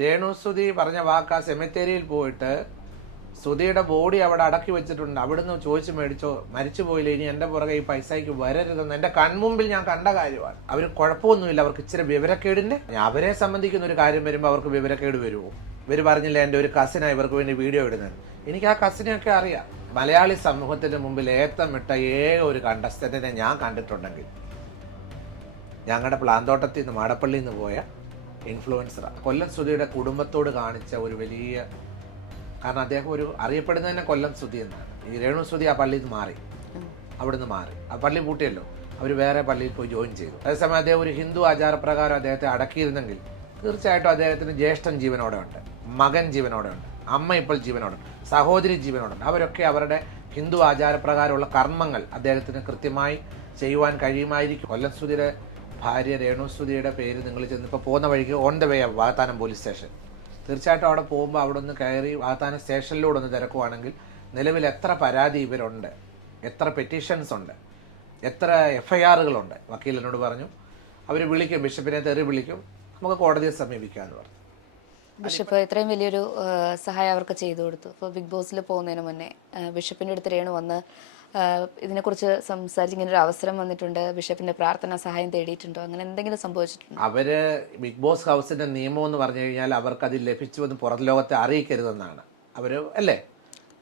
രേണു സുധി പറഞ്ഞ വാക്ക് ആ സെമിത്തേരിയിൽ പോയിട്ട് സുധിയുടെ ബോഡി അവിടെ അടക്കി വെച്ചിട്ടുണ്ട്. അവിടുന്ന് ചോദിച്ചു മേടിച്ചോ മരിച്ചു പോയില്ല ഇനി എന്റെ പുറകെ ഈ പൈസയ്ക്ക് വരരുതെന്ന്. എന്റെ കൺമുമ്പിൽ ഞാൻ കണ്ട കാര്യമാണ്. അവർ കുഴപ്പമൊന്നുമില്ല അവർക്ക് ഇച്ചിരി വിവരക്കേടിന്റെ അവരെ സംബന്ധിക്കുന്ന ഒരു കാര്യം വരുമ്പോൾ അവർക്ക് വിവരക്കേട് വരുമോ? ഇവർ പറഞ്ഞില്ല എന്റെ ഒരു കസിനാണ് ഇവർക്ക് വേണ്ടി വീഡിയോ ഇടുന്നത് എനിക്ക് ആ കസിനെയൊക്കെ അറിയാം. മലയാളി സമൂഹത്തിന്റെ മുമ്പിൽ ഏത്തമിട്ട ഏക ഒരു കണ്ടസ്ഥനെ ഞാൻ കണ്ടിട്ടുണ്ടെങ്കിൽ ഞങ്ങളുടെ പ്ലാന്തോട്ടത്തിൽ നിന്ന് മാടപ്പള്ളിയിൽ നിന്ന് പോയ ഇൻഫ്ലുവൻസറാണ് കൊല്ലം ശ്രുതിയുടെ കുടുംബത്തോട് കാണിച്ച ഒരു വലിയ കാരണം അദ്ദേഹം ഒരു അറിയപ്പെടുന്നത് തന്നെ കൊല്ലം ശ്രുതി എന്നാണ്. ഈ രേണു ശ്രുതി ആ പള്ളിയിൽ നിന്ന് മാറി. അവിടുന്ന് മാറി. ആ പള്ളി പൂട്ടിയല്ലോ. അവർ വേറെ പള്ളിയിൽ പോയി ജോയിൻ ചെയ്തു. അതേസമയം അദ്ദേഹം ഒരു ഹിന്ദു ആചാരപ്രകാരം അദ്ദേഹത്തെ അടക്കിയിരുന്നെങ്കിൽ തീർച്ചയായിട്ടും അദ്ദേഹത്തിന് ജ്യേഷ്ഠൻ ജീവനോടെ ഉണ്ട്. മകൻ ജീവനോടെ ഉണ്ട്. അമ്മ ഇപ്പോൾ ജീവനോടെ സഹോദരി ജീവനോടെ ഉണ്ട്. അവരൊക്കെ അവരുടെ ഹിന്ദു ആചാരപ്രകാരമുള്ള കർമ്മങ്ങൾ അദ്ദേഹത്തിന് കൃത്യമായി ചെയ്യുവാൻ കഴിയുമായിരിക്കും. കൊല്ലം സുധിയുടെ ഭാര്യ രേണുസ്തുതിയുടെ പേര് നിങ്ങൾ ചെന്നിപ്പോൾ പോകുന്ന വഴിക്ക് on the way Vakathanam police station തീർച്ചയായിട്ടും അവിടെ പോകുമ്പോൾ അവിടെ ഒന്ന് കയറി വാഗത്താനം സ്റ്റേഷനിലൂടെ ഒന്ന് തിരക്കുവാണെങ്കിൽ നിലവിൽ എത്ര പരാതി ഇവരുണ്ട്? എത്ര പെറ്റീഷൻസ് ഉണ്ട്? എത്ര എഫ് ഐ ആറുകളുണ്ട് വക്കീലിനോട് പറഞ്ഞു. അവർ വിളിക്കും. ബിഷപ്പിനെ തെറി വിളിക്കും. നമുക്ക് കോടതിയെ സമീപിക്കാമെന്ന് പറഞ്ഞു. ബിഷപ്പ് ഇത്രയും വലിയൊരു സഹായം അവർക്ക് ചെയ്തു കൊടുത്തു. ഇപ്പോൾ ബിഗ് ബോസിൽ പോകുന്നതിന് മുന്നേ ബിഷപ്പിന്റെ അടുത്ത് രേണു വന്ന് ഇതിനെക്കുറിച്ച് സംസാരിച്ച് ഇങ്ങനെ ഒരു അവസരം വന്നിട്ടുണ്ട്. ബിഷപ്പിന്റെ പ്രാർത്ഥന സഹായം തേടിയിട്ടുണ്ടോ? അങ്ങനെ എന്തെങ്കിലും സംഭവിച്ചിട്ടുണ്ടോ? അവർ ബിഗ് ബോസ് ഹൗസിന്റെ നിയമം എന്ന് പറഞ്ഞു കഴിഞ്ഞാൽ അവർക്ക് അത് ലഭിച്ചുവെന്ന് പുറം ലോകത്തെ അറിയിക്കരുതെന്നാണ്. അവർ അല്ലേ?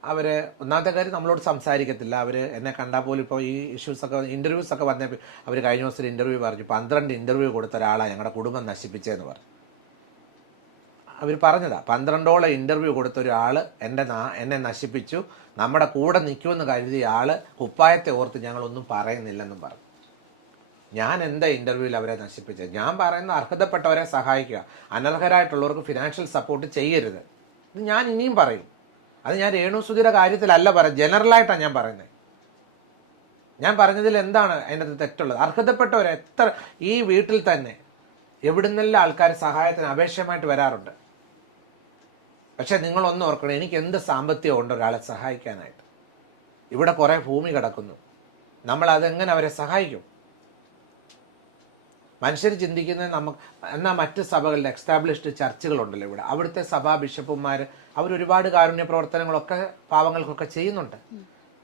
അവർ ഒന്നാമത്തെ കാര്യം നമ്മളോട് സംസാരിക്കത്തില്ല. അവർ എന്നെ കണ്ടാൽ പോലും ഇപ്പോൾ ഈ ഇഷ്യൂസ് ഒക്കെ ഇന്റർവ്യൂസ് ഒക്കെ വന്നപ്പോൾ അവർ കഴിഞ്ഞ ദിവസം ഇന്റർവ്യൂ പറഞ്ഞു. പന്ത്രണ്ട് ഇന്റർവ്യൂ കൊടുത്ത ഒരാളാണ് ഞങ്ങളുടെ കുടുംബം നശിപ്പിച്ചതെന്ന് പറഞ്ഞു. അവർ പറഞ്ഞതാ പന്ത്രണ്ടോളം ഇന്റർവ്യൂ കൊടുത്ത ഒരാൾ എന്റെ എന്നെ നശിപ്പിച്ചു നമ്മുടെ കൂടെ നിൽക്കുമെന്ന് കരുതിയ ആൾ കുപ്പായത്തെ ഓർത്ത് ഞങ്ങളൊന്നും പറയുന്നില്ലെന്നും പറഞ്ഞു. ഞാൻ എന്താ ഇന്റർവ്യൂവിൽ അവരെ നശിപ്പിച്ചത്? ഞാൻ പറയുന്ന അർഹതപ്പെട്ടവരെ സഹായിക്കുക അനർഹരായിട്ടുള്ളവർക്ക് ഫിനാൻഷ്യൽ സപ്പോർട്ട് ചെയ്യരുത്. ഇത് ഞാൻ ഇനിയും പറയും. അത് ഞാൻ രേണു സുധിയുടെ കാര്യത്തിലല്ല പറയും ജനറലായിട്ടാണ് ഞാൻ പറയുന്നത് ഞാൻ പറഞ്ഞതിൽ എന്താണ് അതിനകത്ത് തെറ്റുള്ളത്? അർഹതപ്പെട്ടവർ എത്ര ഈ വീട്ടിൽ തന്നെ എവിടുന്നെല്ലാം ആൾക്കാർ സഹായത്തിന് അപേക്ഷമായിട്ട് വരാറുണ്ട്? പക്ഷെ നിങ്ങളൊന്ന് ഓർക്കണം എനിക്ക് എന്ത് സാമ്പത്തികം ഉണ്ട് ഒരാളെ സഹായിക്കാനായിട്ട്? ഇവിടെ കുറേ ഭൂമി കിടക്കുന്നു. നമ്മൾ അതെങ്ങനെ അവരെ സഹായിക്കും? മനുഷ്യർ ചിന്തിക്കുന്നത് നമുക്ക് എന്നാൽ മറ്റ് സഭകളിലെ എക്സ്റ്റാബ്ലിഷ്ഡ് ചർച്ചുകളുണ്ടല്ലോ ഇവിടെ. അവിടുത്തെ സഭാ ബിഷപ്പുമാർ അവർ ഒരുപാട് കാരുണ്യ പ്രവർത്തനങ്ങളൊക്കെ പാവങ്ങൾക്കൊക്കെ ചെയ്യുന്നുണ്ട്.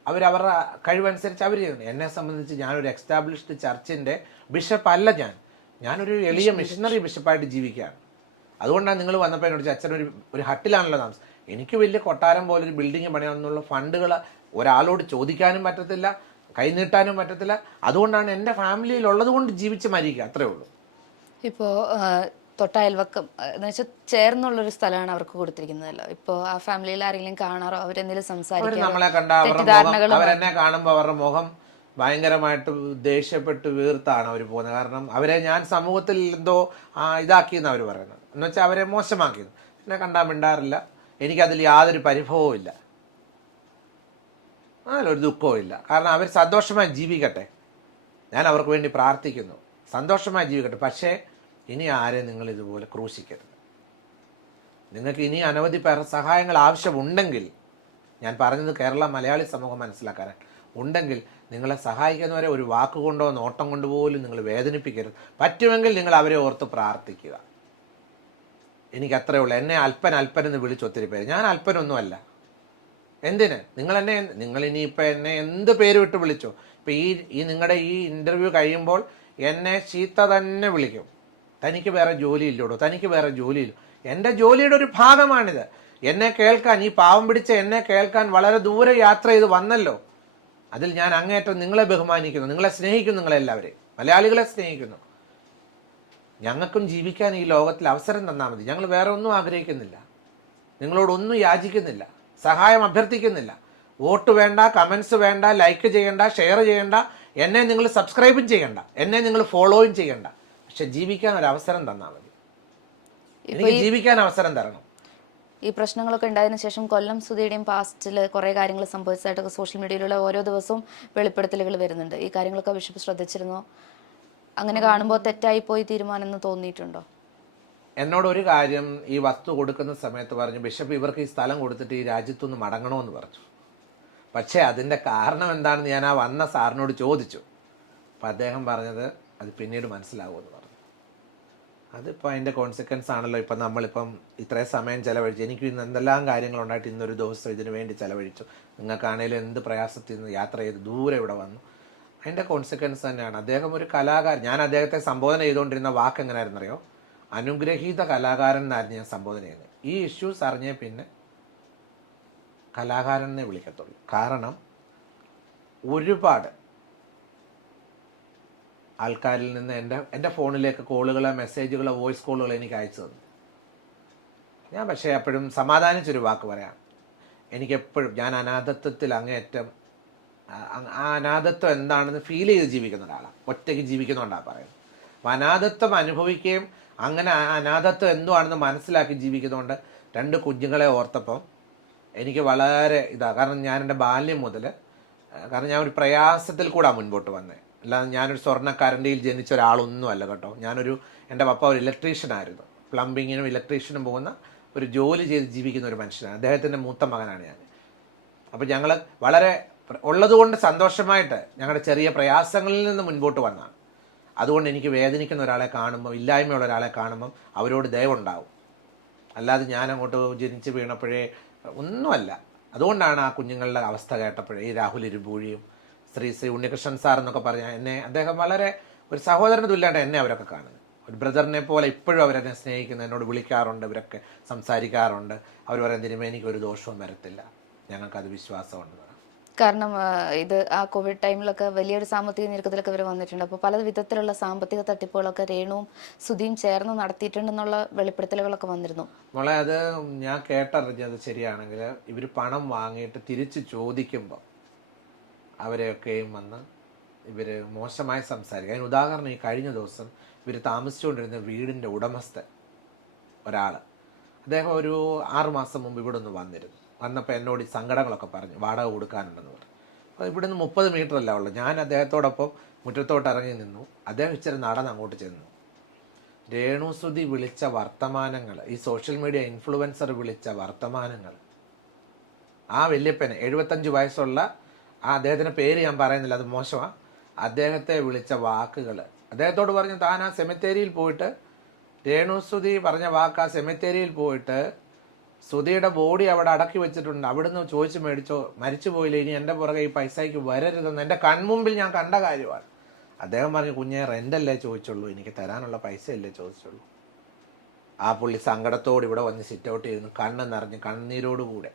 അവരവരുടെ കഴിവനുസരിച്ച് അവർ ചെയ്യുന്നു. എന്നെ സംബന്ധിച്ച് ഞാനൊരു എക്സ്റ്റാബ്ലിഷ്ഡ് ചർച്ചിന്റെ ബിഷപ്പ് അല്ല ഞാൻ. ഞാനൊരു എളിയ മിഷണറി ബിഷപ്പായിട്ട് ജീവിക്കുകയാണ്. അതുകൊണ്ടാണ് നിങ്ങൾ വന്നപ്പോൾ എന്നോട് അച്ഛൻ ഒരു ഒരു ഹട്ടിലാണല്ലോ താമസം. എനിക്ക് വലിയ കൊട്ടാരം പോലെ ഒരു ബിൽഡിംഗ് പണിയാണെന്നുള്ള ഫണ്ടുകൾ ഒരാളോട് ചോദിക്കാനും പറ്റത്തില്ല കൈനീട്ടാനും പറ്റത്തില്ല. അതുകൊണ്ടാണ് എന്റെ ഫാമിലിയിൽ ഉള്ളത് കൊണ്ട് ജീവിച്ച് മരിക്കുക അത്രേ ഉള്ളൂ. ഇപ്പോൾ തൊട്ടയൽവക്കം എന്ന് വെച്ചാൽ ചേർന്നുള്ളൊരു സ്ഥലമാണ് അവർക്ക് കൊടുത്തിരിക്കുന്നതല്ലോ. ഇപ്പോൾ ആ ഫാമിലിയിൽ ആരെങ്കിലും കാണാറോ? അവരെന്തെങ്കിലും സംസാരിക്കും നമ്മളെ കണ്ട അവരെന്നെ കാണുമ്പോൾ അവരുടെ മുഖം ഭയങ്കരമായിട്ട് ദേഷ്യപ്പെട്ട് വീർത്താണ് അവർ പോകുന്നത്. കാരണം അവരെ ഞാൻ സമൂഹത്തിൽ എന്തോ ഇതാക്കി ഇതാക്കിയെന്ന് അവർ പറയുന്നത്. എന്ന് വെച്ചാൽ അവരെ മോശമാക്കിയത്. എന്നെ കണ്ടാൽ മിണ്ടാറില്ല. എനിക്കതിൽ യാതൊരു പരിഭവവും ഇല്ല. അതിലൊരു ദുഃഖവും ഇല്ല. കാരണം അവർ സന്തോഷമായി ജീവിക്കട്ടെ. ഞാൻ അവർക്ക് വേണ്ടി പ്രാർത്ഥിക്കുന്നു. സന്തോഷമായി ജീവിക്കട്ടെ. പക്ഷേ ഇനി ആരെ നിങ്ങൾ ഇതുപോലെ ക്രൂശിക്കരുത്. നിങ്ങൾക്ക് ഇനി അനവധി പേർ സഹായങ്ങൾ ആവശ്യമുണ്ടെങ്കിൽ ഞാൻ പറഞ്ഞത് കേരള മലയാളി സമൂഹം മനസ്സിലാക്കാൻ ഉണ്ടെങ്കിൽ നിങ്ങളെ സഹായിക്കുന്നവരെ ഒരു വാക്കുകൊണ്ടോ നോട്ടം കൊണ്ടുപോലും നിങ്ങൾ വേദനിപ്പിക്കരുത്. പറ്റുമെങ്കിൽ നിങ്ങൾ അവരെ ഓർത്ത് പ്രാർത്ഥിക്കുക. എനിക്ക് അത്രേ ഉള്ളൂ. എന്നെ അല്പൻ അല്പൻ എന്ന് വിളിച്ച് ഒത്തിരി പേര്. ഞാൻ അല്പനൊന്നുമല്ല. എന്തിന്? നിങ്ങൾ എന്നെ നിങ്ങൾ ഇനിയിപ്പോൾ എന്നെ എന്ത് പേര് വിട്ട് വിളിച്ചോ? ഇപ്പം ഈ ഈ നിങ്ങളുടെ ഈ ഇന്റർവ്യൂ കഴിയുമ്പോൾ എന്നെ ചീത്ത തന്നെ വിളിക്കും. തനിക്ക് വേറെ ജോലി ഇല്ലോടോ തനിക്ക് വേറെ ജോലി ഇല്ല എന്റെ ജോലിയുടെ ഒരു ഭാഗമാണിത്. എന്നെ കേൾക്കാൻ ഈ പാവം പിടിച്ച എന്നെ കേൾക്കാൻ വളരെ ദൂരെ യാത്ര ചെയ്ത് വന്നല്ലോ. അതിൽ ഞാൻ അങ്ങേറ്റം നിങ്ങളെ ബഹുമാനിക്കുന്നു. നിങ്ങളെ സ്നേഹിക്കുന്നു നിങ്ങളെല്ലാവരെയും. മലയാളികളെ സ്നേഹിക്കുന്നു. ഞങ്ങൾക്കും ജീവിക്കാൻ ഈ ലോകത്തിൽ അവസരം തന്നാൽ മതി. ഞങ്ങൾ വേറെ ഒന്നും ആഗ്രഹിക്കുന്നില്ല. നിങ്ങളോടൊന്നും യാചിക്കുന്നില്ല. സഹായം അഭ്യർത്ഥിക്കുന്നില്ല. വോട്ട് വേണ്ട കമൻസ് വേണ്ട ലൈക്ക് ചെയ്യേണ്ട ഷെയർ ചെയ്യേണ്ട എന്നെ നിങ്ങൾ സബ്സ്ക്രൈബും ചെയ്യണ്ട എന്നെ നിങ്ങൾ ഫോളോയും ചെയ്യണ്ട. പക്ഷെ ജീവിക്കാൻ ഒരു അവസരം തന്നാൽ മതി. എനിക്ക് ജീവിക്കാൻ അവസരം തരണം. ഈ പ്രശ്നങ്ങളൊക്കെ ഉണ്ടായതിനു ശേഷം കൊല്ലം സുധിയുടെയും പാസ്റ്റിൽ കുറേ കാര്യങ്ങൾ സംഭവിച്ചതായിട്ടൊക്കെ സോഷ്യൽ മീഡിയയിലുള്ള ഓരോ ദിവസവും വെളിപ്പെടുത്തലുകൾ വരുന്നുണ്ട്. ഈ കാര്യങ്ങളൊക്കെ ബിഷപ്പ് ശ്രദ്ധിച്ചിരുന്നോ? അങ്ങനെ കാണുമ്പോൾ തെറ്റായി പോയി തീരുമാനം എന്ന് തോന്നിയിട്ടുണ്ടോ? എന്നോട് ഒരു കാര്യം ഈ വസ്തു കൊടുക്കുന്ന സമയത്ത് പറഞ്ഞു ബിഷപ്പ് ഇവർക്ക് ഈ സ്ഥലം കൊടുത്തിട്ട് ഈ രാജ്യത്തുനിന്ന് മടങ്ങണമെന്ന് പറഞ്ഞു. പക്ഷേ അതിന്റെ കാരണം എന്താണെന്ന് ഞാൻ ആ വന്ന സാറിനോട് ചോദിച്ചു. അപ്പം അദ്ദേഹം പറഞ്ഞത് അത് പിന്നീട് മനസ്സിലാവുമെന്ന് പറഞ്ഞു. അതിപ്പോൾ അതിന്റെ കോൺസിക്വൻസ് ആണല്ലോ ഇപ്പം നമ്മളിപ്പം ഇത്രയും സമയം ചിലവഴിച്ചു. എനിക്ക് ഇന്ന് എന്തെല്ലാം കാര്യങ്ങളുണ്ടായിട്ട് ഇന്നൊരു ദിവസം ഇതിനു വേണ്ടി ചിലവഴിച്ചു. നിങ്ങൾക്കാണേലും എന്ത് പ്രയാസത്തിൽ നിന്ന് യാത്ര ചെയ്ത് ദൂരെ ഇവിടെ വന്നു. അതിന്റെ കോൺസിക്വൻസ് തന്നെയാണ്. അദ്ദേഹം ഒരു കലാകാരൻ. ഞാൻ അദ്ദേഹത്തെ സംബോധന ചെയ്തുകൊണ്ടിരുന്ന വാക്ക് എങ്ങനെയായിരുന്നു അറിയോ? അനുഗ്രഹീത കലാകാരൻ എന്നായിരുന്നു ഞാൻ സംബോധന ചെയ്യുന്നത്. ഈ ഇഷ്യൂസ് അറിഞ്ഞേ പിന്നെ കലാകാരൻ വിളിക്കത്തുള്ളൂ. കാരണം ഒരുപാട് ആൾക്കാരിൽ നിന്ന് എന്റെ എന്റെ ഫോണിലേക്ക് കോളുകളോ മെസ്സേജുകളോ വോയിസ് കോളുകളോ എനിക്ക് അയച്ചു തന്നു. ഞാൻ പക്ഷേ എപ്പോഴും സമാധാനിച്ചൊരു വാക്ക് പറയാം. എനിക്കെപ്പോഴും ഞാൻ അനാഥത്വത്തിൽ അങ്ങേയറ്റം ആ- അനാഥത്വം എന്താണെന്ന് ഫീൽ ചെയ്ത് ജീവിക്കുന്ന ഒരാളാണ്. ഒറ്റയ്ക്ക് ജീവിക്കുന്നതുകൊണ്ടാണ് പറയുന്നത്. അപ്പം അനാഥത്വം അനുഭവിക്കുകയും അങ്ങനെ അനാഥത്വം എന്തുവാണെന്ന് മനസ്സിലാക്കി ജീവിക്കുന്നതുകൊണ്ട് രണ്ട് കുഞ്ഞുങ്ങളെ ഓർത്തപ്പം എനിക്ക് വളരെ ഇതാണ് കാരണം ഞാൻ എന്റെ ബാല്യം മുതൽ കാരണം ഞാൻ ഒരു പ്രയാസത്തിൽ കൂടെ മുൻപോട്ട് വന്നത് അല്ലാതെ ഞാനൊരു സ്വർണക്കരണ്ടിയിൽ ജനിച്ച ഒരാളൊന്നുമല്ല കേട്ടോ. ഞാനൊരു എന്റെ പപ്പ ഒരു ഇലക്ട്രീഷ്യനായിരുന്നു പ്ലംബിങ്ങിനും ഇലക്ട്രീഷ്യനും പോകുന്ന ഒരു ജോലി ചെയ്ത് ജീവിക്കുന്ന ഒരു മനുഷ്യനാണ്. അദ്ദേഹത്തിന്റെ മൂത്ത മകനാണ് ഞാൻ. അപ്പോൾ ഞങ്ങൾ വളരെ ഉള്ളതുകൊണ്ട് സന്തോഷമായിട്ട് ഞങ്ങളുടെ ചെറിയ പ്രയാസങ്ങളിൽ നിന്ന് മുൻപോട്ട് വന്നാണ്. അതുകൊണ്ട് എനിക്ക് വേദനിക്കുന്ന ഒരാളെ കാണുമ്പോൾ ഇല്ലായ്മയുള്ള ഒരാളെ കാണുമ്പം അവരോട് ദയവുണ്ടാവും. അല്ലാതെ ഞാൻ അങ്ങോട്ട് ജനിച്ച് വീണപ്പോഴേ ഒന്നുമല്ല. അതുകൊണ്ടാണ് ആ കുഞ്ഞുങ്ങളുടെ അവസ്ഥ കേട്ടപ്പോഴേ ഈ രാഹുൽ ഇരുമ്പൂഴിയും ശ്രീ ശ്രീ ഉണ്ണികൃഷ്ണൻ സാർ എന്നൊക്കെ പറഞ്ഞാൽ എന്നെ അദ്ദേഹം വളരെ ഒരു സഹോദരന് തുല്യമായിട്ട് എന്നെ അവരൊക്കെ കാണുന്നത് ഒരു ബ്രദറിനെ പോലെ ഇപ്പോഴും അവരെന്നെ സ്നേഹിക്കുന്നു എന്നോട് വിളിക്കാറുണ്ട് ഇവരൊക്കെ സംസാരിക്കാറുണ്ട്. അവർ പറയുന്നത് ഇനിമേ ഒരു ദോഷവും വരത്തില്ല. ഞങ്ങൾക്കത് വിശ്വാസമുണ്ട്. കാരണം ഇത് ആ കോവിഡ് ടൈമിലൊക്കെ വലിയൊരു സാമ്പത്തിക ഞെരുക്കത്തിലൊക്കെ ഇവർ വന്നിട്ടുണ്ട്. അപ്പോൾ പല വിധത്തിലുള്ള സാമ്പത്തിക തട്ടിപ്പുകളൊക്കെ രേണുവും സുധിയും ചേർന്ന് നടത്തിയിട്ടുണ്ടെന്നുള്ള വെളിപ്പെടുത്തലുകളൊക്കെ വന്നിരുന്നു. മോളെ അത് ഞാൻ കേട്ടറിഞ്ഞത് ശരിയാണെങ്കിൽ ഇവർ പണം വാങ്ങിയിട്ട് തിരിച്ച് ചോദിക്കുമ്പോൾ അവരെയൊക്കെയും വന്ന് ഇവർ മോശമായി സംസാരിക്കും. അതിന് ഉദാഹരണം ഈ കഴിഞ്ഞ ദിവസം ഇവർ താമസിച്ചുകൊണ്ടിരുന്ന വീടിന്റെ ഉടമസ്ഥൻ ഒരാൾ അദ്ദേഹം ഒരു ആറുമാസം മുമ്പ് ഇവിടെ ഒന്ന് വന്നിരുന്നു. വന്നപ്പോൾ എന്നോട് ഈ സങ്കടങ്ങളൊക്കെ പറഞ്ഞു വാടക കൊടുക്കാനുണ്ടെന്ന് പറഞ്ഞു. അപ്പോൾ ഇവിടെ നിന്ന് മുപ്പത് മീറ്റർ അല്ല ഉള്ളൂ. ഞാൻ അദ്ദേഹത്തോടൊപ്പം മുറ്റത്തോട്ട് ഇറങ്ങി നിന്നു. അദ്ദേഹം ഇച്ചിരി നടന്ന് അങ്ങോട്ട് ചെന്നു. രേണുസുതി വിളിച്ച വർത്തമാനങ്ങൾ ഈ സോഷ്യൽ മീഡിയ ഇൻഫ്ലുവൻസർ വിളിച്ച വർത്തമാനങ്ങൾ. ആ വല്യപ്പന് എഴുപത്തഞ്ച് വയസ്സുള്ള ആ അദ്ദേഹത്തിന്റെ പേര് ഞാൻ പറയുന്നില്ല അത് മോശമാണ് അദ്ദേഹത്തെ വിളിച്ച വാക്കുകൾ. അദ്ദേഹത്തോട് പറഞ്ഞു താൻ ആ സെമിത്തേരിയിൽ പോയിട്ട് രേണുസുതി പറഞ്ഞ വാക്ക് ആ സെമിത്തേരിയിൽ പോയിട്ട് സുധിയുടെ ബോഡി അവിടെ അടക്കി വെച്ചിട്ടുണ്ട്. അവിടുന്ന് ചോദിച്ചു മേടിച്ചോ. മരിച്ചു പോയില്ല? ഇനി എന്റെ പുറകെ ഈ പൈസയ്ക്ക് വരരുതെന്ന് എന്റെ കൺമുമ്പിൽ ഞാൻ കണ്ട കാര്യമാണ്. അദ്ദേഹം പറഞ്ഞു കുഞ്ഞെ റെന്റല്ലേ ചോദിച്ചുള്ളൂ? എനിക്ക് തരാനുള്ള പൈസയല്ലേ ചോദിച്ചുള്ളൂ. ആ പുള്ളി സങ്കടത്തോട് ഇവിടെ വന്ന് സിറ്റ് ഔട്ട് ചെയ്യുന്നു കണ്ണ് നിറഞ്ഞ് കണ്ണീരോടുകൂടെ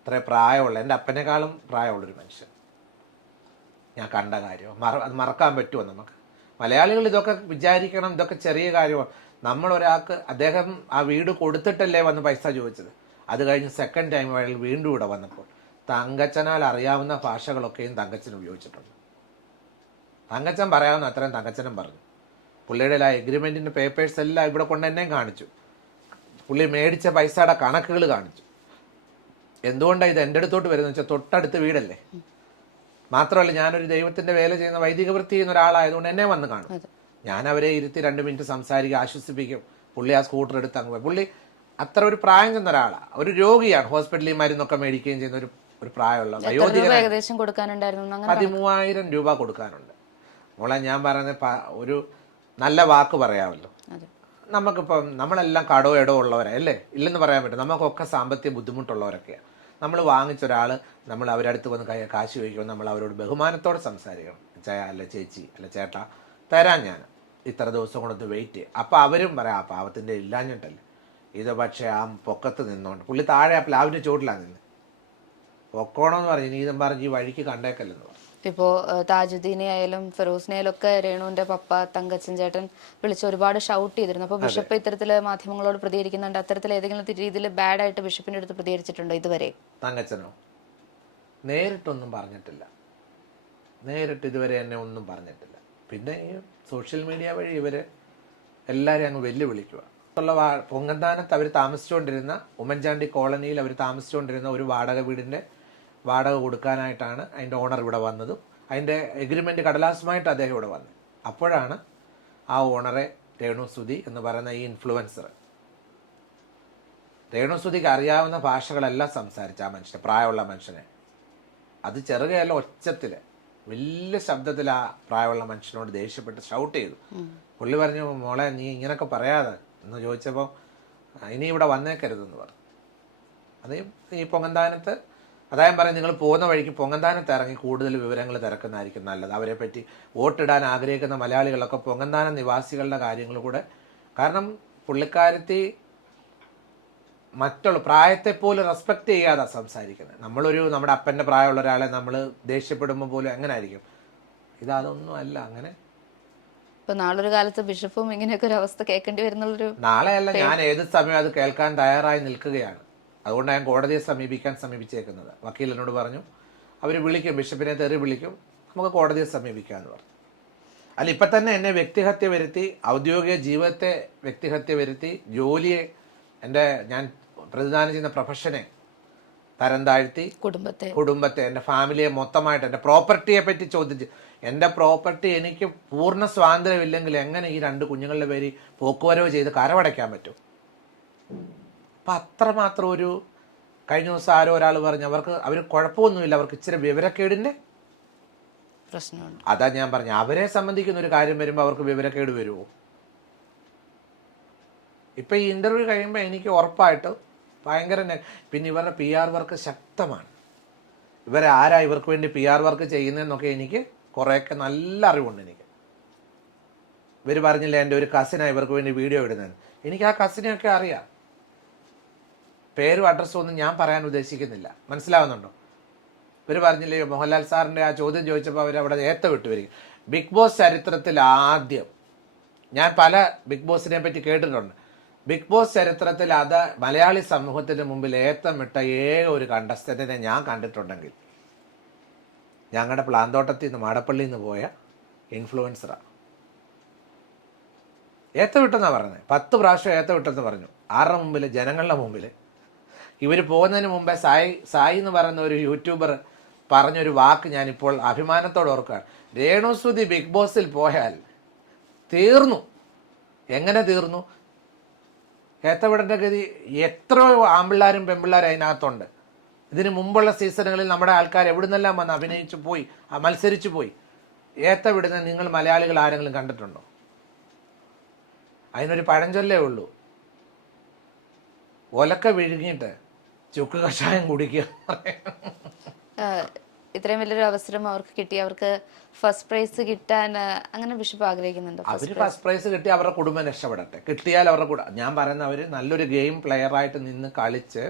അത്ര പ്രായമുള്ള. എന്റെ അപ്പനേക്കാളും പ്രായമുള്ളൊരു മനുഷ്യൻ. ഞാൻ കണ്ട കാര്യമാണ്. മറ അത് മറക്കാൻ പറ്റുമോ നമുക്ക്? മലയാളികൾ ഇതൊക്കെ വിചാരിക്കണം. ഇതൊക്കെ ചെറിയ കാര്യമാണ്. നമ്മൾ ഒരാൾക്ക് അദ്ദേഹം ആ വീട് കൊടുത്തിട്ടല്ലേ വന്ന് പൈസ ചോദിച്ചത്. അത് കഴിഞ്ഞ് സെക്കൻഡ് ടൈം അയാൾ വീണ്ടും ഇവിടെ വന്നപ്പോൾ തങ്കച്ചനാൽ അറിയാവുന്ന ഭാഷകളൊക്കെയും തങ്കച്ചൻ ഉപയോഗിച്ചിട്ടുണ്ട്. തങ്കച്ചൻ പറയാവുന്ന അത്രയും തങ്കച്ചനും പറഞ്ഞു. പുള്ളിയുടെ ആ എഗ്രിമെന്റിന്റെ പേപ്പേഴ്സ് എല്ലാം ഇവിടെ കൊണ്ട് തന്നെയും കാണിച്ചു. പുള്ളി മേടിച്ച പൈസയുടെ കണക്കുകൾ കാണിച്ചു. എന്തുകൊണ്ടാണ് ഇത് എന്റെ അടുത്തോട്ട് വരുന്നത്? വെച്ചാൽ തൊട്ടടുത്ത് വീടല്ലേ? മാത്രമല്ല ഞാനൊരു ദൈവത്തിന്റെ വേല ചെയ്യുന്ന വൈദിക വൃത്തി ചെയ്യുന്ന ഒരാളായതുകൊണ്ട് എന്നെ വന്ന് കാണും. ഞാൻ അവരെ ഇരുത്തി രണ്ട് മിനിറ്റ് സംസാരിക്കുക ആശ്വസിപ്പിക്കും. പുള്ളി ആ സ്കൂട്ടർ എടുത്ത് അങ്ങ് പോയി. പുള്ളി അത്ര ഒരു പ്രായം ചെന്ന ഒരാളാണ് ഒരു രോഗിയാണ്. ഹോസ്പിറ്റലിൽ മരുന്നൊക്കെ മേടിക്കുകയും ചെയ്യുന്ന ഒരു ഒരു പ്രായമുള്ള ഏകദേശം കൊടുക്കാനുണ്ടായിരുന്നു? പതിമൂവായിരം രൂപ കൊടുക്കാനുണ്ട്. മോളെ ഞാൻ പറയുന്നത് ഒരു നല്ല വാക്ക് പറയാമല്ലോ. നമുക്കിപ്പം നമ്മളെല്ലാം കടോ ഇടോ ഉള്ളവരാ അല്ലേ? ഇല്ലെന്ന് പറയാൻ പറ്റും നമുക്കൊക്കെ സാമ്പത്തിക ബുദ്ധിമുട്ടുള്ളവരൊക്കെയാണ് നമ്മൾ വാങ്ങിച്ച ഒരാൾ നമ്മൾ അവരടുത്ത് വന്ന് കാശ് ചോദിക്കുമ്പോൾ നമ്മൾ അവരോട് ബഹുമാനത്തോടെ സംസാരിക്കണം. ചേ അല്ല ചേച്ചി അല്ല ചേട്ടാ തരാൻ ഞാൻ. ഇത്ര ദിവസം കൊണ്ടൊന്ന് വെയിറ്റ് അപ്പോൾ അവരും പറയാം ആ പാവത്തിന്റെ ഇല്ലാഞ്ഞിട്ടല്ലേ. ഇത് പക്ഷേ ആ പൊക്കത്ത് നിന്നോണ്ട്. പുള്ളി താഴെ ആ പ്ലാവിന്റെ ചുവട്ടിലാണ് നിന്ന്. പൊക്കോണമെന്ന് പറഞ്ഞു നീതം ഇതും പറഞ്ഞ് ഈ വഴിക്ക് കണ്ടേക്കല്ലെന്ന് പറഞ്ഞു. ഇപ്പോ ഏഹ്, താജുദ്ദീനെ ആയാലും ഫിറോസിനെ ആയാലും ഒക്കെ രേണുവിന്റെ പപ്പ തങ്കച്ചൻ ചേട്ടൻ വിളിച്ച് ഒരുപാട് ഷൗട്ട് ചെയ്തിരുന്നു. അപ്പോൾ ബിഷപ്പ് ഇത്തരത്തിൽ മാധ്യമങ്ങളോട് പ്രതികരിക്കുന്നുണ്ട്. അത്തരത്തിൽ ഏതെങ്കിലും രീതിയിൽ ബാഡ് ആയിട്ട് ബിഷപ്പിന്റെ അടുത്ത് പ്രതികരിച്ചിട്ടുണ്ടോ ഇതുവരെ? തങ്കച്ചനോ? നേരിട്ടൊന്നും പറഞ്ഞിട്ടില്ല. നേരിട്ട് ഇതുവരെ എന്നെ ഒന്നും പറഞ്ഞിട്ടില്ല. പിന്നെ ഈ സോഷ്യൽ മീഡിയ വഴി ഇവർ എല്ലാവരെയും അങ്ങ് വെല്ലുവിളിക്കുക ഉള്ള വാ പൊങ്കന്താനത്ത് അവർ താമസിച്ചുകൊണ്ടിരുന്ന ഉമ്മൻചാണ്ടി കോളനിയിൽ അവർ താമസിച്ചുകൊണ്ടിരുന്ന ഒരു വാടക വീടിന്റെ വാടക കൊടുക്കാനായിട്ടാണ് അതിന്റെ ഓണർ ഇവിടെ വന്നതും. അതിന്റെ എഗ്രിമെന്റ് കടലാസുമായിട്ട് അദ്ദേഹം ഇവിടെ വന്നത് അപ്പോഴാണ് ആ ഓണറെ രേണു സുധി എന്ന് പറയുന്ന ഈ ഇൻഫ്ലുവൻസർ രേണുസുതിക്ക് അറിയാവുന്ന ഭാഷകളെല്ലാം സംസാരിച്ച ആ മനുഷ്യനെ പ്രായമുള്ള മനുഷ്യനെ. അത് ചെറുകയല്ല ഒച്ചത്തിൽ വലിയ ശബ്ദത്തിൽ ആ പ്രായമുള്ള മനുഷ്യനോട് ദേഷ്യപ്പെട്ട് ഷൗട്ട് ചെയ്തു. പുള്ളി പറഞ്ഞു മോളെ നീ ഇങ്ങനൊക്കെ പറയാതെ എന്ന് ചോദിച്ചപ്പോൾ ഇനി ഇവിടെ വന്നേക്കരുതെന്ന് പറഞ്ഞു. അത് ഈ പൊങ്ങന്താനത്ത് അതായത് പറയും നിങ്ങൾ പോകുന്ന വഴിക്ക് പൊങ്ങന്താനത്ത് ഇറങ്ങി കൂടുതൽ വിവരങ്ങൾ തിരക്കുന്നതായിരിക്കും നല്ലത്. അവരെ പറ്റി വോട്ടിടാൻ ആഗ്രഹിക്കുന്ന മലയാളികളൊക്കെ പൊങ്ങന്താനം നിവാസികളുടെ കാര്യങ്ങൾ കൂടെ കാരണം പുള്ളിക്കാരത്തി മറ്റുള്ള പ്രായത്തെ പോലും റെസ്പെക്ട് ചെയ്യാതെ സംസാരിക്കുന്നത്. നമ്മളൊരു നമ്മുടെ അപ്പന്റെ പ്രായമുള്ള ഒരാളെ നമ്മൾ ദേഷ്യപ്പെടുമ്പോൾ പോലും അങ്ങനെ ആയിരിക്കും ഇതൊന്നും അല്ല അങ്ങനെ. ഇപ്പൊ നാളൊരു കാലത്ത് ബിഷപ്പും ഇങ്ങനെയൊക്കെ ഒരു അവസ്ഥ കേൾക്കേണ്ടി വരുന്നുള്ളൊരു നാളെയല്ല ഞാൻ ഏത് സമയം അത് കേൾക്കാൻ തയ്യാറായി നിൽക്കുകയാണ്. അതുകൊണ്ട് ഞാൻ കോടതിയെ സമീപിക്കാൻ സമീപിച്ചേക്കുന്നത്. വക്കീലിനോട് പറഞ്ഞു അവർ വിളിക്കും ബിഷപ്പിനെ തെറി വിളിക്കും നമുക്ക് കോടതിയെ സമീപിക്കാമെന്ന് പറഞ്ഞു. അല്ല ഇപ്പം തന്നെ എന്നെ വ്യക്തിഹത്യ വരുത്തി ഔദ്യോഗിക ജീവിതത്തെ വ്യക്തിഹത്യ വരുത്തി ജോലിയെ എന്റെ ഞാൻ പ്രതിദാനം ചെയ്യുന്ന പ്രൊഫഷനെ തരം താഴ്ത്തി കുടുംബത്തെ. കുടുംബത്തെ എന്റെ ഫാമിലിയെ മൊത്തമായിട്ട് എന്റെ പ്രോപ്പർട്ടിയെ പറ്റി ചോദിച്ച്. എന്റെ പ്രോപ്പർട്ടി എനിക്ക് പൂർണ സ്വാതന്ത്ര്യമില്ലെങ്കിൽ എങ്ങനെ ഈ രണ്ട് കുഞ്ഞുങ്ങളുടെ പേര് പോക്കുവരവ് ചെയ്ത് കരമടയ്ക്കാൻ പറ്റും? അപ്പം അത്രമാത്രം ഒരു കഴിഞ്ഞ ദിവസം ആരോ ഒരാൾ പറഞ്ഞു അവർക്ക് അവർ കുഴപ്പമൊന്നുമില്ല അവർക്ക് ഇച്ചിരി വിവരക്കേടിന്റെ പ്രശ്നമാണ് അതാ ഞാൻ പറഞ്ഞു അവരെ സംബന്ധിക്കുന്ന ഒരു കാര്യം വരുമ്പോൾ അവർക്ക് വിവരക്കേട് വരുമോ ഇപ്പം ഈ ഇന്റർവ്യൂ കഴിയുമ്പോൾ എനിക്ക് ഉറപ്പായിട്ട് ഭയങ്കര പിന്നെ ഇവരുടെ പി ആർ വർക്ക് ശക്തമാണ്. ഇവരെ ആരാ ഇവർക്ക് വേണ്ടി പി ആർ വർക്ക് ചെയ്യുന്നതെന്നൊക്കെ എനിക്ക് കുറേയൊക്കെ നല്ല അറിവുണ്ട് എനിക്ക്. ഇവർ പറഞ്ഞില്ല എന്റെ ഒരു കസിനാണ് ഇവർക്ക് വേണ്ടി വീഡിയോ ഇടുന്നത് എനിക്ക് ആ കസിനെയൊക്കെ അറിയാം. പേരും അഡ്രസ്സും ഒന്നും ഞാൻ പറയാൻ ഉദ്ദേശിക്കുന്നില്ല. മനസ്സിലാവുന്നുണ്ടോ? ഇവർ പറഞ്ഞില്ലേ മോഹൻലാൽ സാറിന്റെ ആ ചോദ്യം ചോദിച്ചപ്പോൾ അവർ അവിടെ ഏത്ത വിട്ടു വരിക ബിഗ് ബോസ് ചരിത്രത്തിൽ ആദ്യം ഞാൻ പല ബിഗ് ബോസിനെ പറ്റി കേട്ടിട്ടുണ്ട്. ബിഗ് ബോസ് ചരിത്രത്തിൽ അത് മലയാളി സമൂഹത്തിന് മുമ്പിൽ ഏത്തമിട്ട ഏക ഒരു കണ്ടസ്ഥനെ ഞാൻ കണ്ടിട്ടുണ്ടെങ്കിൽ ഞങ്ങളുടെ പ്ലാന്തോട്ടത്തിൽ നിന്ന് മാടപ്പള്ളിയിൽ നിന്ന് പോയ ഇൻഫ്ലുവൻസറാണ് ഏത്ത വിട്ടെന്നാണ് പറഞ്ഞത് പത്ത് പ്രാവശ്യം ഏത്ത വിട്ടെന്ന് പറഞ്ഞു. ആരുടെ മുമ്പിൽ ജനങ്ങളുടെ മുമ്പിൽ ഇവർ പോകുന്നതിന് മുമ്പേ സായി സായി എന്ന് പറയുന്ന ഒരു യൂട്യൂബർ പറഞ്ഞൊരു വാക്ക് ഞാനിപ്പോൾ അഭിമാനത്തോടെ ഓർക്കുകയാണ്. രേണുസുതി ബിഗ് ബോസിൽ പോയാൽ തീർന്നു. എങ്ങനെ തീർന്നു? ഏത്തവിടന്റെ ഗതി എത്രയോ ആമ്പിള്ളാരും പെമ്പിള്ളാരും അതിനകത്തുണ്ട്. ഇതിന് മുമ്പുള്ള സീസണുകളിൽ നമ്മുടെ ആൾക്കാർ എവിടുന്നെല്ലാം വന്ന് അഭിനയിച്ചു പോയി മത്സരിച്ചു പോയി ഏത്തവിടുന്ന നിങ്ങൾ മലയാളികൾ ആരെങ്കിലും കണ്ടിട്ടുണ്ടോ? അതിനൊരു പഴഞ്ചൊല്ലേ ഉള്ളൂ. ഒലക്ക വിഴുങ്ങിയിട്ട് ചുക്ക് കഷായം കുടിക്കുക ഇത്രയും വലിയൊരു അവസരം അവർക്ക് കിട്ടി. അവർക്ക് ഫസ്റ്റ് പ്രൈസ് കിട്ടാൻ അങ്ങനെ ബിഷപ്പ് ആഗ്രഹിക്കുന്നുണ്ട്. അവർ ഫസ്റ്റ് പ്രൈസ് കിട്ടി അവരുടെ കുടുംബം രക്ഷപ്പെടട്ടെ. കിട്ടിയാൽ അവരുടെ കൂടെ ഞാൻ പറയുന്ന അവർ നല്ലൊരു ഗെയിം പ്ലെയർ ആയിട്ട് നിന്ന് കളിച്ച്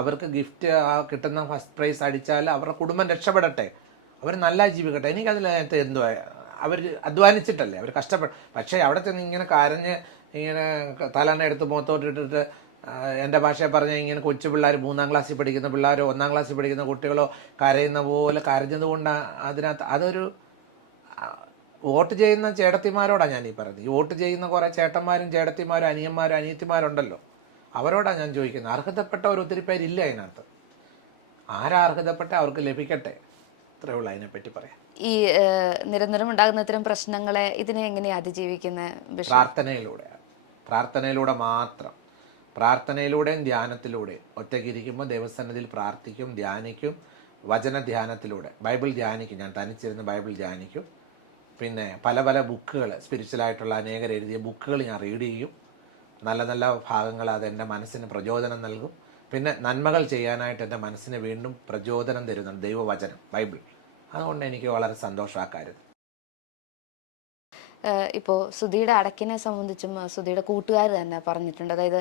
അവർക്ക് ഗിഫ്റ്റ് കിട്ടുന്ന ഫസ്റ്റ് പ്രൈസ് അടിച്ചാൽ അവരുടെ കുടുംബം രക്ഷപ്പെടട്ടെ. അവർ നല്ല ജീവിക്കട്ടെ. എനിക്കതിനകത്ത് എന്തോ അവർ അധ്വാനിച്ചിട്ടല്ലേ അവർ കഷ്ടപ്പെട്ടു പക്ഷേ അവിടെ ചെന്ന് ഇങ്ങനെ കരഞ്ഞ് ഇങ്ങനെ തലണ്ണ എടുത്ത് മുഖത്തോട്ട് ഇട്ടിട്ട് ആ, എന്റെ ഭാഷയെ പറഞ്ഞാൽ ഇങ്ങനെ കൊച്ചു പിള്ളേർ മൂന്നാം ക്ലാസ്സിൽ പഠിക്കുന്ന പിള്ളേരോ ഒന്നാം ക്ലാസ്സിൽ പഠിക്കുന്ന കുട്ടികളോ കരയുന്ന പോലെ കരഞ്ഞത് കൊണ്ട് അതിനകത്ത് അതൊരു വോട്ട് ചെയ്യുന്ന ചേട്ടത്തിമാരോടാണ് ഞാൻ ഈ പറയുന്നത് ഈ വോട്ട് ചെയ്യുന്ന കുറേ ചേട്ടന്മാരും ചേട്ടത്തിമാരും അനിയന്മാരും അനിയത്തിമാരുണ്ടല്ലോ. അവരോടാണ് ഞാൻ ചോദിക്കുന്നത്. അർഹതപ്പെട്ടവർ ഒത്തിരി പേരില്ല അതിനകത്ത്. ആരാ അർഹതപ്പെട്ട? അവർക്ക് ലഭിക്കട്ടെ. ഇത്രയേ ഉള്ളൂ അതിനെപ്പറ്റി പറയാം ഈ നിരന്തരം ഉണ്ടാകുന്ന ഇത്തരം പ്രശ്നങ്ങളെ ഇതിനെ എങ്ങനെയാണ് അതിജീവിക്കുന്നത് പ്രാർത്ഥനയിലൂടെയാണ്. പ്രാർത്ഥനയിലൂടെ മാത്രം. പ്രാർത്ഥനയിലൂടെയും ധ്യാനത്തിലൂടെയും ഒറ്റയ്ക്ക് ഇരിക്കുമ്പോൾ ദൈവസന്നിധിയിൽ പ്രാർത്ഥിക്കും ധ്യാനിക്കും വചന ധ്യാനത്തിലൂടെ. ബൈബിൾ ധ്യാനിക്കും. ഞാൻ തനിച്ചിരുന്ന് ബൈബിൾ ധ്യാനിക്കും. പിന്നെ പല പല ബുക്കുകൾ സ്പിരിച്വലായിട്ടുള്ള അനേകർ എഴുതിയ ബുക്കുകൾ ഞാൻ റീഡ് ചെയ്യും. നല്ല നല്ല ഭാഗങ്ങൾ അത് എന്റെ മനസ്സിന് പ്രചോദനം നൽകും. പിന്നെ നന്മകൾ ചെയ്യാനായിട്ട് എന്റെ മനസ്സിന് വീണ്ടും പ്രചോദനം തരുന്നുണ്ട് ദൈവവചനം ബൈബിൾ. അതുകൊണ്ട് എനിക്ക് വളരെ സന്തോഷം ഇപ്പോൾ സുധിയുടെ അടക്കിനെ സംബന്ധിച്ചും സുധിയുടെ കൂട്ടുകാർ തന്നെ പറഞ്ഞിട്ടുണ്ട്. അതായത്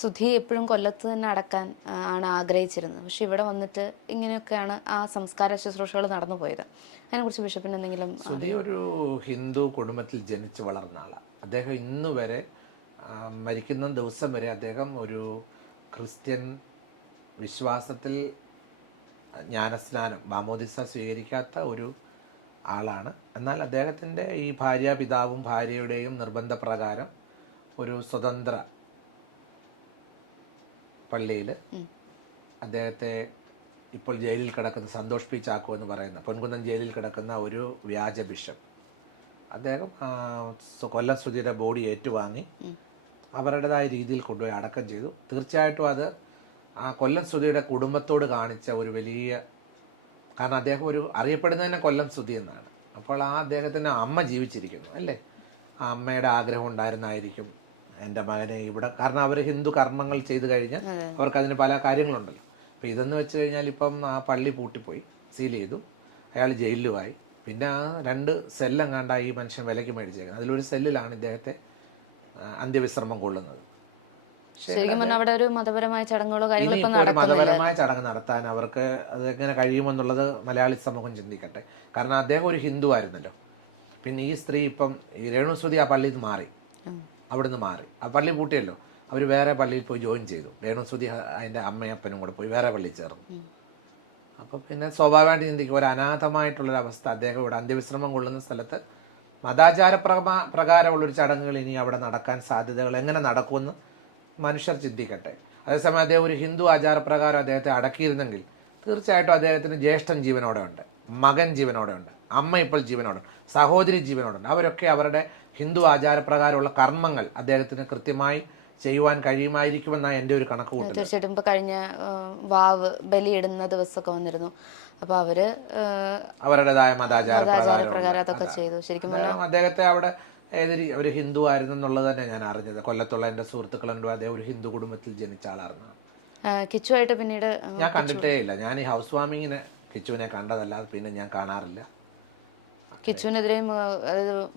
സുധി എപ്പോഴും കൊല്ലത്ത് തന്നെ അടക്കാൻ ആണ് ആഗ്രഹിച്ചിരുന്നത്. പക്ഷെ ഇവിടെ വന്നിട്ട് ഇങ്ങനെയൊക്കെയാണ് ആ സംസ്കാര ശുശ്രൂഷകൾ നടന്നു പോയത്. അതിനെക്കുറിച്ച് ബിഷപ്പിന് എന്തെങ്കിലും സുധി ഒരു ഹിന്ദു കുടുംബത്തിൽ ജനിച്ച് വളർന്ന ആളാണ് അദ്ദേഹം ഇന്ന് വരെ മരിക്കുന്ന ദിവസം വരെ അദ്ദേഹം ഒരു ക്രിസ്ത്യൻ വിശ്വാസത്തിൽ ജ്ഞാനസ്നാനം മാമോദിസ സ്വീകരിക്കാത്ത ഒരു ആളാണ്. എന്നാൽ അദ്ദേഹത്തിന്റെ ഈ ഭാര്യ പിതാവും ഭാര്യയുടെയും നിർബന്ധപ്രകാരം ഒരു സ്വതന്ത്ര പള്ളിയിൽ അദ്ദേഹത്തെ ഇപ്പോൾ ജയിലിൽ കിടക്കുന്ന സന്തോഷ് പി ചാക്കോ എന്ന് പറയുന്ന പൊൻകുന്നം ജയിലിൽ കിടക്കുന്ന ഒരു വ്യാജ ബിഷപ്പ്. അദ്ദേഹം കൊല്ലം സുധിയുടെ ബോഡി ഏറ്റുവാങ്ങി. അവരുടേതായ രീതിയിൽ കൊണ്ടുപോയി അടക്കം ചെയ്തു. തീർച്ചയായിട്ടും അത് ആ കൊല്ലം സുധിയുടെ കുടുംബത്തോട് കാണിച്ച ഒരു വലിയ കാരണം അദ്ദേഹം ഒരു അറിയപ്പെടുന്നത് തന്നെ കൊല്ലം സ്തുതി എന്നാണ്. അപ്പോൾ ആ അദ്ദേഹത്തിന്റെ അമ്മ ജീവിച്ചിരിക്കുന്നു അല്ലേ? ആ അമ്മയുടെ ആഗ്രഹം ഉണ്ടായിരുന്നായിരിക്കും എന്റെ മകനെ ഇവിടെ. കാരണം അവർ ഹിന്ദു കർമ്മങ്ങൾ ചെയ്തു കഴിഞ്ഞാൽ അവർക്ക് അതിന് പല കാര്യങ്ങളുണ്ടല്ലോ. അപ്പോൾ ഇതെന്ന് വെച്ച് കഴിഞ്ഞാൽ ഇപ്പം ആ പള്ളി പൂട്ടിപ്പോയി സീൽ ചെയ്തു. അയാൾ ജയിലിലുമായി. പിന്നെ ആ രണ്ട് സെല്ലെങ്ങാണ്ടാ ഈ മനുഷ്യൻ വിലയ്ക്ക് മേടിച്ചേക്കുന്നത്. അതിലൊരു സെല്ലിലാണ് ഇദ്ദേഹത്തെ അന്ത്യവിശ്രമം കൊള്ളുന്നത്. ശരിക്കും പറഞ്ഞാൽ അവിടെ ഒരു മതപരമായ ചടങ്ങുകളോ കാര്യങ്ങളോ ഇപ്പൊ ഇനിയിപ്പോൾ ഒരു നടക്കുന്നില്ല. മതപരമായ ചടങ്ങ് നടത്താൻ അവർക്ക് അത് എങ്ങനെ കഴിയുമെന്നുള്ളത് മലയാളി സമൂഹം ചിന്തിക്കട്ടെ. കാരണം അദ്ദേഹം ഒരു ഹിന്ദു ആയിരുന്നല്ലോ. പിന്നെ ഈ സ്ത്രീ ഇപ്പം ഈ രേണുസുതി ആ പള്ളിയിൽ നിന്ന് മാറി. അവിടുന്ന് മാറി. ആ പള്ളി പൂട്ടിയല്ലോ. അവർ വേറെ പള്ളിയിൽ പോയി ജോയിൻ ചെയ്തു. രേണുസുതി അതിന്റെ അമ്മയും അപ്പനും കൂടെ പോയി വേറെ പള്ളിയിൽ ചേർന്നു. അപ്പോൾ പിന്നെ സ്വാഭാവികമായിട്ട് ചിന്തിക്കും. ഒരു അനാഥമായിട്ടുള്ളൊരു അവസ്ഥ. അദ്ദേഹം ഇവിടെ അന്ത്യവിശ്രമം കൊള്ളുന്ന സ്ഥലത്ത് മതാചാര പ്രകാരമുള്ളൊരു ചടങ്ങുകൾ ഇനി അവിടെ നടക്കാൻ സാധ്യതകൾ എങ്ങനെ നടക്കുമെന്ന് മനുഷ്യർ ചിന്തിക്കട്ടെ. അതേസമയം അദ്ദേഹം ഒരു ഹിന്ദു ആചാരപ്രകാരം അദ്ദേഹത്തെ അടക്കിയിരുന്നെങ്കിൽ തീർച്ചയായിട്ടും അദ്ദേഹത്തിന് ജ്യേഷ്ഠൻ ജീവനോടെ ഉണ്ട് മകൻ ജീവനോടെ ഉണ്ട് അമ്മ ഇപ്പോൾ ജീവനോടെ ഉണ്ട് സഹോദരി ജീവനോടെ ഉണ്ട്. അവരൊക്കെ അവരുടെ ഹിന്ദു ആചാരപ്രകാരമുള്ള കർമ്മങ്ങൾ അദ്ദേഹത്തിന് കൃത്യമായി ചെയ്യുവാൻ കഴിയുമായിരിക്കുമെന്നാണ് എന്റെ ഒരു കണക്ക് കൂട്ടൽ തീർച്ചയായിട്ടും. ഇപ്പോൾ കഴിഞ്ഞ വാവ് ബലിയിടുന്ന ദിവസമൊക്കെ വന്നിരുന്നു. അപ്പോൾ അവർ ആ, അവരുടേതായ മതാചാര മതാചാര പ്രകാരം പ്രകാരം അതൊക്കെ ചെയ്തു. ശരിക്കും അദ്ദേഹത്തെ അവിടെ ഏത് രീ- ഒരു ഹിന്ദു ആയിരുന്നു എന്നുള്ളത് തന്നെ ഞാൻ അറിഞ്ഞത്. കൊല്ലത്തുള്ള എന്റെ സുഹൃത്തുക്കളുണ്ട് അതേ ഒരു ഹിന്ദു കുടുംബത്തിൽ ജനിച്ച ആളായിരുന്നു. കിച്ചുവായിട്ട് പിന്നീട് ഞാൻ കണ്ടിട്ടേ ഇല്ല. ഞാൻ ഈ ഹൗസ് വാമിങ്ങിനെ കിച്ചുവിനെ കണ്ടതല്ലാതെ പിന്നെ ഞാൻ കാണാറില്ല. കിച്ചുവിനെതിരെയും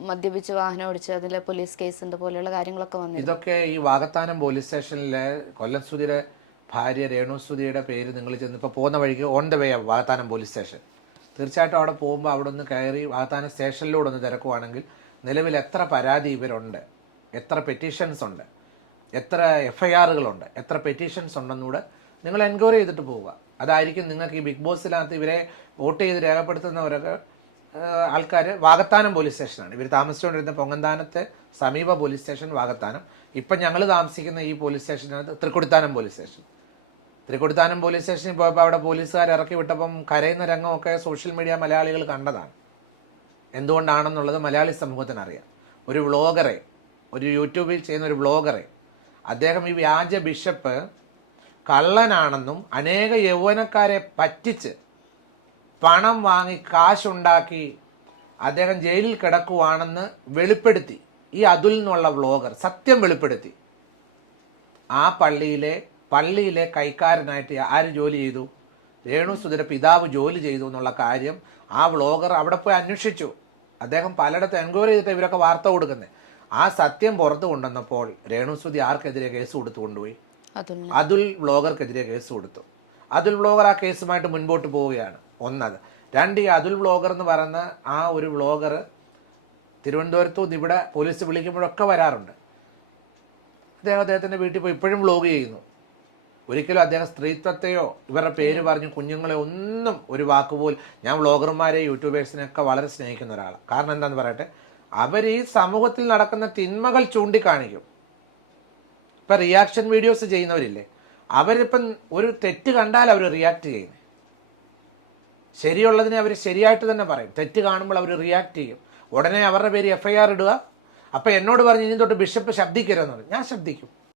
മദ്യപിച്ച് വാഹനം ഓടിച്ച് അതിലെ പോലീസ് കേസുണ്ട് പോലെയുള്ള കാര്യങ്ങളൊക്കെ വന്നു ഇതൊക്കെ ഈ വാകത്താനം പോലീസ് സ്റ്റേഷനിലെ കൊല്ലം സുധിയുടെ ഭാര്യ രേണു സുധിയുടെ പേര് നിങ്ങൾ ചെന്ന് ഇപ്പോൾ പോകുന്ന വഴിക്ക് on the way Vakathanam police station തീർച്ചയായിട്ടും അവിടെ പോകുമ്പോൾ അവിടെ ഒന്ന് കയറി വാകത്താനം സ്റ്റേഷനിലൂടെ ഒന്ന് തിരക്കുവാണെങ്കിൽ നിലവിൽ എത്ര പരാതി ഇവരുണ്ട്? എത്ര പെറ്റീഷൻസ് ഉണ്ട്? എത്ര എഫ് ഐ ആറുകളുണ്ട് എത്ര പെറ്റീഷൻസ് ഉണ്ടെന്നൂടെ നിങ്ങൾ എൻക്വയറി ചെയ്തിട്ട് പോവുക. അതായിരിക്കും നിങ്ങൾക്ക് ഈ ബിഗ് ബോസിനകത്ത് ഇവരെ വോട്ട് ചെയ്ത് രേഖപ്പെടുത്തുന്നവരൊക്കെ ആൾക്കാർ വാഗത്താനം പോലീസ് സ്റ്റേഷനാണ്. ഇവർ താമസിച്ചുകൊണ്ടിരുന്ന പൊങ്ങന്താനത്തെ സമീപ പോലീസ് സ്റ്റേഷൻ വാഗത്താനം. ഇപ്പം ഞങ്ങൾ താമസിക്കുന്ന ഈ police സ്റ്റേഷനകത്ത് Thrikkodithanam police station. Thrikkodithanam police സ്റ്റേഷനിൽ പോയപ്പോൾ അവിടെ പോലീസുകാർ ഇറക്കി വിട്ടപ്പം കരയുന്ന രംഗമൊക്കെ സോഷ്യൽ മീഡിയ മലയാളികൾ കണ്ടതാണ്. എന്തുകൊണ്ടാണെന്നുള്ളത് മലയാളി സമൂഹത്തിന് അറിയാം. ഒരു വ്ളോഗറെ ഒരു യൂട്യൂബിൽ ചെയ്യുന്ന ഒരു വ്ളോഗറെ അദ്ദേഹം ഈ വ്യാജ ബിഷപ്പ് കള്ളനാണെന്നും അനേക യൗവനക്കാരെ പറ്റിച്ച് പണം വാങ്ങി കാശുണ്ടാക്കി അദ്ദേഹം ജയിലിൽ കിടക്കുവാണെന്ന് വെളിപ്പെടുത്തി. ഈ അതുൽ എന്നുള്ള വ്ളോഗർ സത്യം വെളിപ്പെടുത്തി. ആ പള്ളിയിലെ പള്ളിയിലെ കൈക്കാരനായിട്ട് ആര് ജോലി ചെയ്തു? രേണു സുധര പിതാവ് ജോലി ചെയ്തു എന്നുള്ള കാര്യം ആ വ്ളോഗർ അവിടെ പോയി അന്വേഷിച്ചു. അദ്ദേഹം പലയിടത്തും എൻക്വയറി ചെയ്തിട്ട് ഇവരൊക്കെ വാർത്ത കൊടുക്കുന്നത് ആ സത്യം പുറത്തു കൊണ്ടുവന്നപ്പോൾ രേണു സുധി ആർക്കെതിരെ കേസ് കൊടുത്തു കൊണ്ടുപോയി? അതുൽ. അതുൽ വ്ളോഗർക്കെതിരെ കേസ് കൊടുത്തു. അതുൽ വ്ളോഗർ ആ കേസുമായിട്ട് മുൻപോട്ട് പോവുകയാണ്. ഒന്നത്. രണ്ട് ഈ അതുൽ വ്ളോഗർ എന്ന് പറയുന്ന ആ ഒരു വ്ളോഗർ തിരുവനന്തപുരത്തു നിന്ന് ഇവിടെ പോലീസ് വിളിക്കുമ്പോഴൊക്കെ വരാറുണ്ട്. അദ്ദേഹം അദ്ദേഹത്തിന്റെ വീട്ടിൽ പോയി ഇപ്പോഴും വ്ളോഗ് ചെയ്യുന്നു. ഒരിക്കലും അദ്ദേഹം സ്ത്രീത്വത്തെയോ ഇവരുടെ പേര് പറഞ്ഞ് കുഞ്ഞുങ്ങളെ ഒന്നും ഒരു വാക്കുപോൽ ഞാൻ വ്ളോഗർമാരെ യൂട്യൂബേഴ്സിനെയൊക്കെ വളരെ സ്നേഹിക്കുന്ന ഒരാളാണ് കാരണം എന്താണെന്ന് പറയട്ടെ? അവർ ഈ സമൂഹത്തിൽ നടക്കുന്ന തിന്മകൾ ചൂണ്ടിക്കാണിക്കും. ഇപ്പം റിയാക്ഷൻ വീഡിയോസ് ചെയ്യുന്നവരില്ലേ? അവരിപ്പം ഒരു തെറ്റ് കണ്ടാൽ അവർ റിയാക്ട് ചെയ്യുന്നത് ശരിയുള്ളതിനെ അവർ ശരിയായിട്ട് തന്നെ പറയും. തെറ്റ് കാണുമ്പോൾ അവർ റിയാക്ട് ചെയ്യും. ഉടനെ അവരുടെ പേര് എഫ് ഐ ആർ ഇടുക. അപ്പം എന്നോട് പറഞ്ഞ് ഇനി തൊട്ട് ബിഷപ്പ് ശബ്ദിക്കരുതെന്ന് പറഞ്ഞു ഞാൻ ശബ്ദിക്കും.